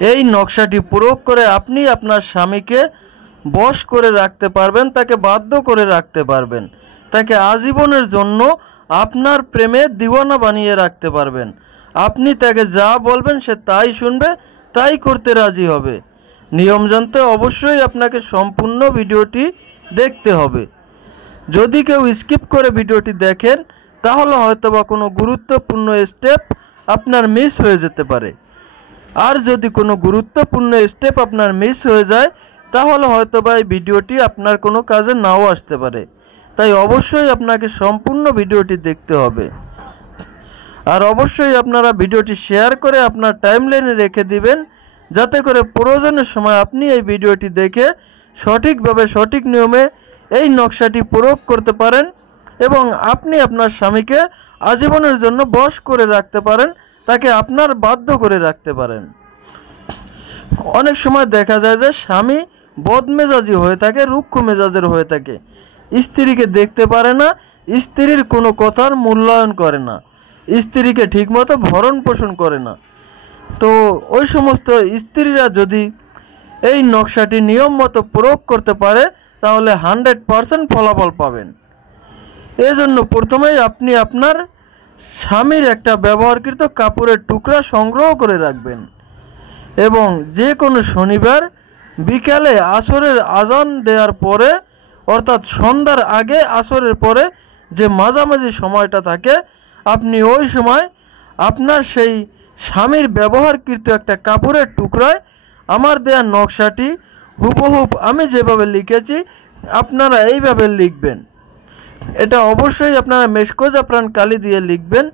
এই নকশাটি প্রয়োগ করে আপনি আপনার স্বামীকে বশ করে রাখতে পারবেন, তাকে বাধ্য করে রাখতে পারবেন, তাকে আজীবনের জন্য আপনার প্রেমে দিওয়ানা বানিয়ে রাখতে পারবেন। আপনি তাকে যা বলবেন সে তাই শুনবে, তাই করতে রাজি হবে। নিয়ম জানতে অবশ্যই আপনাকে সম্পূর্ণ ভিডিওটি দেখতে হবে। যদি কেউ স্কিপ করে ভিডিওটি দেখেন তাহলে হয়তোবা কোনো গুরুত্বপূর্ণ স্টেপ আপনার মিস হয়ে যেতে পারে। আর যদি কোনো গুরুত্বপূর্ণ স্টেপ আপনার মিস হয়ে যায় তাহলে হয়তোবা এই ভিডিওটি আপনার কোনো কাজে নাও আসতে পারে। তাই অবশ্যই আপনাকে সম্পূর্ণ ভিডিওটি দেখতে হবে। আর অবশ্যই আপনারা ভিডিওটি শেয়ার করে আপনার টাইমলাইনে রেখে দিবেন, যাতে করে প্রয়োজনের সময় আপনি এই ভিডিওটি দেখে সঠিকভাবে সঠিক নিয়মে এই নকশাটি প্রয়োগ করতে পারেন এবং আপনি আপনার স্বামীকে আজীবনের জন্য বশ করে রাখতে পারেন, তাকে আপনার বাধ্য করে রাখতে পারেন। অনেক সময় দেখা যায় যে স্বামী বদমেজাজি হয়ে থাকে, রুক্ষ মেজাজের হয়ে থাকে, স্ত্রীকে দেখতে পারে না, স্ত্রীর কোনো কথার মূল্যায়ন করে না, স্ত্রীকে ঠিকমতো ভরণ পোষণ করে না। তো ওই সমস্ত স্ত্রীরা যদি এই নকশাটি নিয়ম মতো প্রয়োগ করতে পারে তাহলে 100% ফলাফল পাবেন। এজন্য প্রথমেই আপনি আপনার স্বামীর একটা ব্যবহারকৃত কাপড়ের টুকরা সংগ্রহ করে রাখবেন এবং যে কোনো শনিবার বিকালে আসরের আজান দেওয়ার পরে, অর্থাৎ সন্ধ্যার আগে আসরের পরে যে মাঝামাঝি সময়টা থাকে, আপনি ওই সময় আপনার সেই স্বামীর ব্যবহারকৃত একটা কাপড়ের টুকরায় আমার দেয়া নকশাটি হুবহুব আমি যেভাবে লিখেছি আপনারা এইভাবে লিখবেন। এটা অবশ্যই আপনারা মেশকো জাফরান কালি দিয়ে লিখবেন।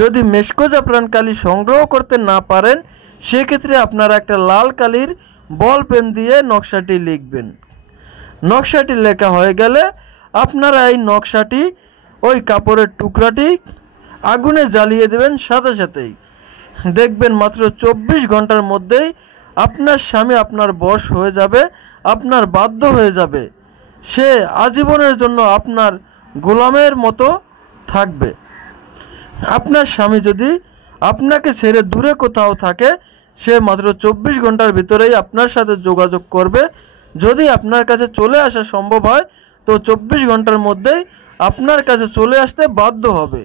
যদি মেশকো জাফরান কালি সংগ্রহ করতে না পারেন সেক্ষেত্রে আপনারা একটা লাল কালির বল পেন দিয়ে নকশাটি লিখবেন। নকশাটি লেখা হয়ে গেলে আপনারা এই নকশাটি ওই কাপড়ের টুকরাটি আগুনে জ্বালিয়ে দেবেন, সাথে সাথেই দেখবেন মাত্র 24 ঘন্টার মধ্যেই আপনার স্বামী আপনার বশ হয়ে যাবে, আপনার বাধ্য হয়ে যাবে, সে আজীবনের জন্য আপনার গোলামের মতো থাকবে। আপনার স্বামী যদি আপনাকে ছেড়ে দূরে কোথাও থাকে সে মাত্র 24 ঘন্টার ভিতরেই আপনার সাথে যোগাযোগ করবে। যদি আপনার কাছে চলে আসা সম্ভব হয় তো 24 ঘন্টার মধ্যেই আপনার কাছে চলে আসতে বাধ্য হবে।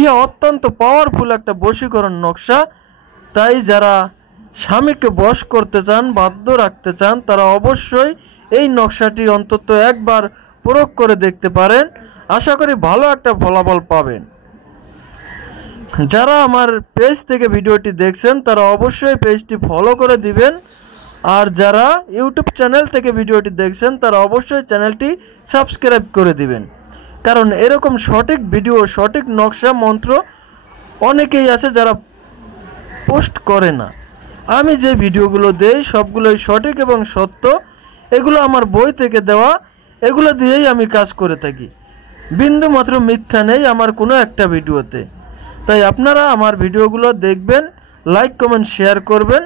ইহা অত্যন্ত পাওয়ারফুল একটা বশীকরণ নকশা। তাই যারা স্বামীকে বশ করতে চান, বাধ্য রাখতে চান, তারা অবশ্যই এই নকশাটি অন্তত একবার প্রয়োগ করে দেখতে পারেন। আশা করি ভালো একটা ফলাফল পাবেন। যারা আমার পেজ থেকে ভিডিওটি দেখছেন তারা অবশ্যই পেজটি ফলো করে দিবেন, আর যারা ইউটিউব চ্যানেল থেকে ভিডিওটি দেখছেন তারা অবশ্যই চ্যানেলটি সাবস্ক্রাইব করে দিবেন। কারণ এরকম সঠিক ভিডিও, সঠিক নকশা মন্ত্র অনেকেই আছে যারা পোস্ট করে না। আমি যে ভিডিওগুলো দেই সবগুলোই সঠিক এবং সত্য, এগুলো আমার বই থেকে দেওয়া, এগুলো দিয়েই আমি কাজ করে থাকি। বিন্দু মাত্র মিথ্যা নেই আমার কোনো একটা ভিডিওতে। তাই আপনারা আমার ভিডিওগুলো দেখবেন, লাইক কমেন্ট শেয়ার করবেন।